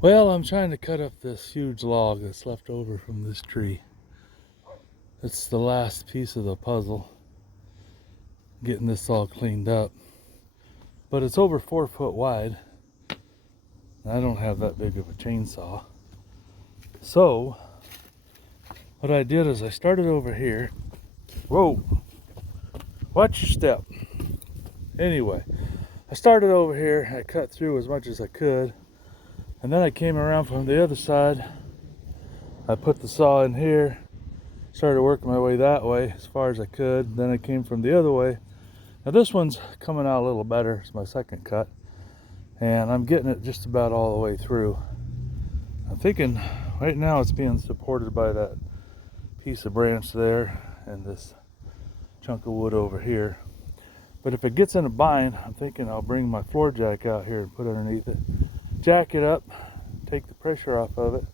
Well, I'm trying to cut up this huge log that's left over from this tree. It's the last piece of the puzzle, getting this all cleaned up. But it's over 4 foot wide. And I don't have that big of a chainsaw. So, what I did is I started over here. Whoa, watch your step. Anyway, I started over here. I cut through as much as I could. And then I came around from the other side. I put the saw in here, started working my way that way as far as I could. Then I came from the other way. Now this one's coming out a little better. It's my second cut. And I'm getting it just about all the way through. I'm thinking right now it's being supported by that piece of branch there and this chunk of wood over here. But if it gets in a bind, I'm thinking I'll bring my floor jack out here and put it underneath it. Jack it up, take the pressure off of it,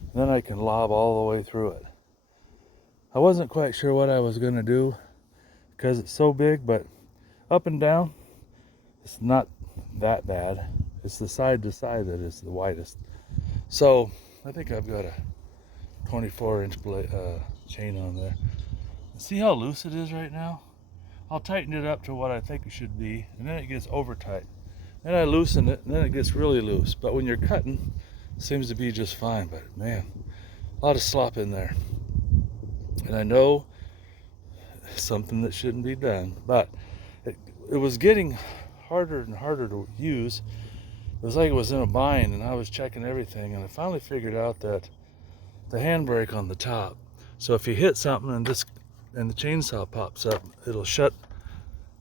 and then I can lob all the way through it. I wasn't quite sure what I was going to do because it's so big, but up and down, it's not that bad. It's the side to side that is the widest. So I think I've got a 24-inch chain on there. See how loose it is right now? I'll tighten it up to what I think it should be, and then it gets over tight. Then I loosen it, and then it gets really loose. But when you're cutting, it seems to be just fine. But man, a lot of slop in there. And I know something that shouldn't be done, but it was getting harder and harder to use. It was like it was in a bind, and I was checking everything, and I finally figured out that the handbrake on the top. So if you hit something and the chainsaw pops up, it'll shut.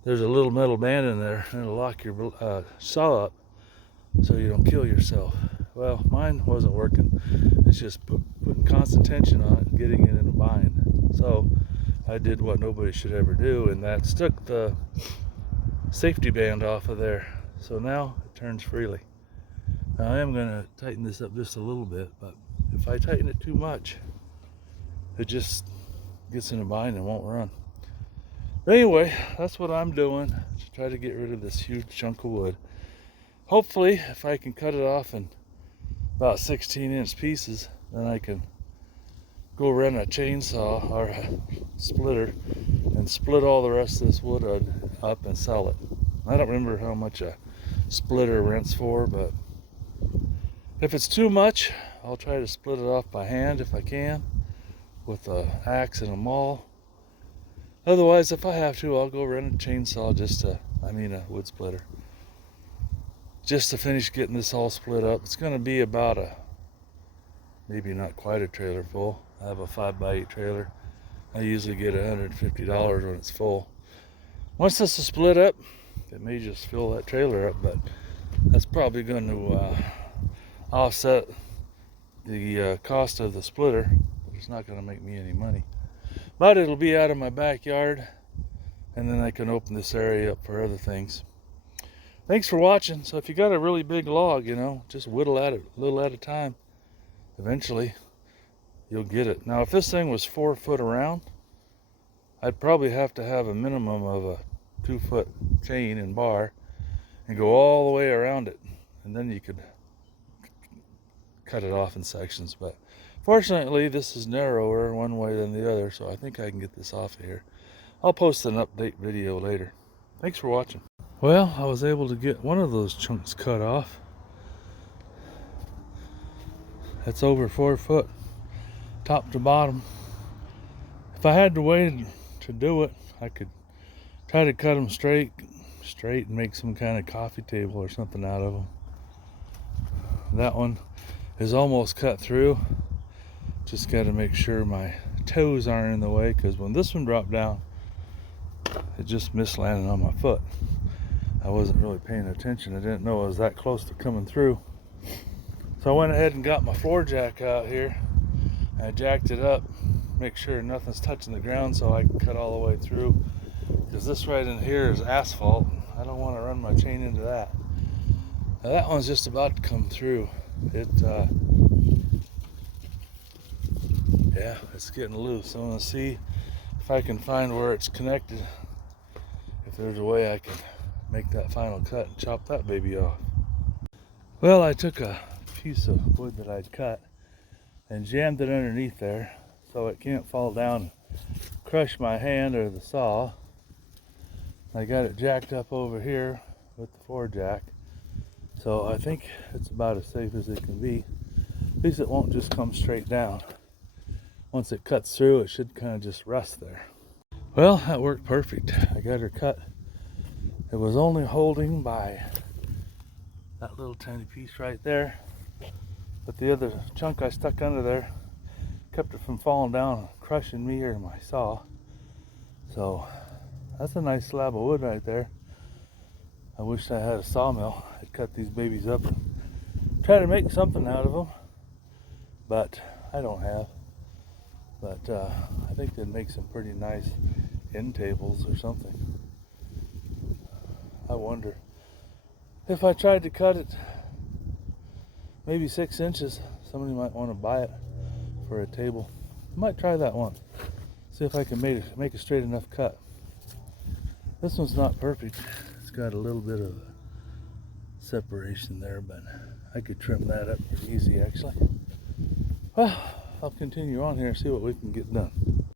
There's a little metal band in there, and it'll lock your saw up so you don't kill yourself. Well, mine wasn't working. It's just putting constant tension on it and getting it in a bind. So I did what nobody should ever do, and that took the safety band off of there. So now it turns freely. Now I am going to tighten this up just a little bit, but if I tighten it too much, it just gets in a bind and won't run. But anyway, that's what I'm doing to try to get rid of this huge chunk of wood. Hopefully, if I can cut it off in about 16-inch pieces, then I can go rent a chainsaw or a splitter and split all the rest of this wood up and sell it. I don't remember how much a splitter rents for, but if it's too much, I'll try to split it off by hand if I can with an axe and a maul. Otherwise, if I have to, I'll go rent a chainsaw a wood splitter. Just to finish getting this all split up. It's going to be about maybe not quite a trailer full. I have a 5x8 trailer. I usually get $150 when it's full. Once this is split up, it may just fill that trailer up, but that's probably going to offset the cost of the splitter. It's not going to make me any money. But it'll be out of my backyard, and then I can open this area up for other things. Thanks for watching. So if you got a really big log, just whittle at it a little at a time. Eventually, you'll get it. Now, if this thing was 4 foot around, I'd probably have to have a minimum of a 2-foot chain and bar and go all the way around it. And then you could cut it off in sections. But fortunately, this is narrower one way than the other, so I think I can get this off of here. I'll post an update video later. Thanks for watching. Well, I was able to get one of those chunks cut off. That's over 4 foot, top to bottom. If I had to wait to do it, I could try to cut them straight and make some kind of coffee table or something out of them. That one is almost cut through. Just got to make sure my toes aren't in the way, because when this one dropped down, it just missed landing on my foot. I wasn't really paying attention. I didn't know I was that close to coming through. So I went ahead and got my floor jack out here. I jacked it up, make sure nothing's touching the ground so I can cut all the way through. Because this right in here is asphalt. I don't want to run my chain into that. Now that one's just about to come through. Yeah, it's getting loose. I'm going to see if I can find where it's connected. If there's a way I can make that final cut and chop that baby off. Well, I took a piece of wood that I'd cut and jammed it underneath there so it can't fall down and crush my hand or the saw. I got it jacked up over here with the 4-jack, so I think it's about as safe as it can be. At least it won't just come straight down. Once it cuts through, it should kind of just rest there. Well, that worked perfect. I got her cut. It was only holding by that little tiny piece right there, but the other chunk I stuck under there kept it from falling down and crushing me or my saw. So that's a nice slab of wood right there. I wish I had a sawmill. I'd cut these babies up and try to make something out of them, but I don't have. But I think they'd make some pretty nice end tables or something. I wonder if I tried to cut it maybe 6 inches, somebody might want to buy it for a table. I might try that one. See if I can make a straight enough cut. This one's not perfect. It's got a little bit of separation there, but I could trim that up pretty easy actually. Well, I'll continue on here and see what we can get done.